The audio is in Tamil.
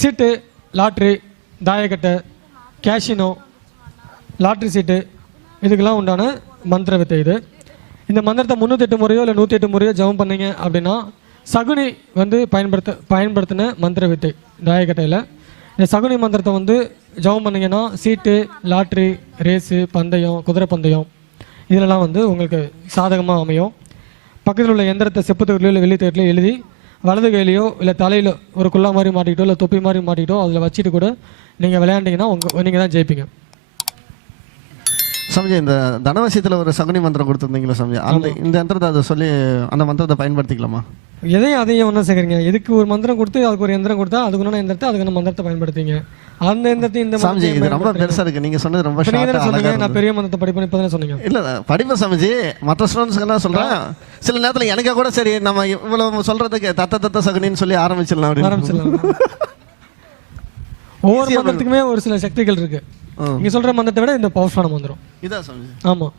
சீட்டு, லாட்ரி, தாயக்கட்டை, கேஷினோ, லாட்ரி சீட்டு இதுக்கெல்லாம் உண்டான மந்திர வித்தை இது. இந்த மந்திரத்தை 308 முறையோ இல்லை 108 முறையோ ஜெபம் பண்ணீங்க அப்படின்னா சகுனி வந்து பயன்படுத்தின மந்திர வித்தை தாயக்கட்டையில். இந்த சகுனி மந்திரத்தை வந்து ஜெபம் பண்ணிங்கன்னா சீட்டு, லாட்ரி, ரேஸு, பந்தயம், குதிரை பந்தயம் இதிலெல்லாம் வந்து உங்களுக்கு சாதகமாக அமையும். பக்கத்தில் உள்ள எந்திரத்தை செப்புத்தூர்லையோ இல்லை வெள்ளித்தேட்டிலையோ எழுதி வலது கையிலையோ இல்லை தலையில் ஒரு குள்ளா மாதிரி மாட்டிக்கிட்டோ இல்லை தொப்பி மாதிரி மாட்டிக்கிட்டோ அதில் வச்சுட்டு கூட நீங்கள் விளையாண்டிங்கன்னா நீங்கள் தான் ஜெயிப்பீங்க. சமஜி, இந்த தனவசியத்தில் ஒரு சகுனி மந்திரம் கொடுத்துருந்தீங்களா சமஜி? அந்த இந்த யந்திரத்தை அதை சொல்லி அந்த மந்திரத்தை பயன்படுத்திக்கலாமா? அதையும் ஒன்றும் சேர்க்குறீங்க. இதுக்கு ஒரு மந்திரம் கொடுத்து அதுக்கு ஒரு எந்திரம் கொடுத்தா அதுக்குன்னு எந்திரத்தை அதுக்கான மந்திரத்தை பயன்படுத்திங்க. அந்த எந்திரத்தை இந்த சாமிஜி இது ரொம்ப பெருசாக இருக்குது. நீங்கள் சொன்னது ரொம்ப சொன்னீங்க. நான் பெரிய மந்திரத்தை படிப்பேன் இப்போ தானே சொன்னீங்க. இல்லை படிப்பேன் சாமிஜி. மற்ற ஸ்டூடெண்ட்ஸ்க்கெல்லாம் சொல்கிறேன். சில நேரத்தில் எனக்கே கூட சரி நம்ம இவ்வளோ சொல்கிறதுக்கு தத்த சகுனின்னு சொல்லி ஆரம்பிச்சிடலாம். ஒவ்வொரு மந்திரத்துக்குமே ஒரு சில சக்திகள் இருக்குது. நீங்கள் சொல்கிற மந்திரத்தை விட இந்த பவர்ஃபுல்லான மந்திரம் இதான் சாமிஜி. ஆமாம்.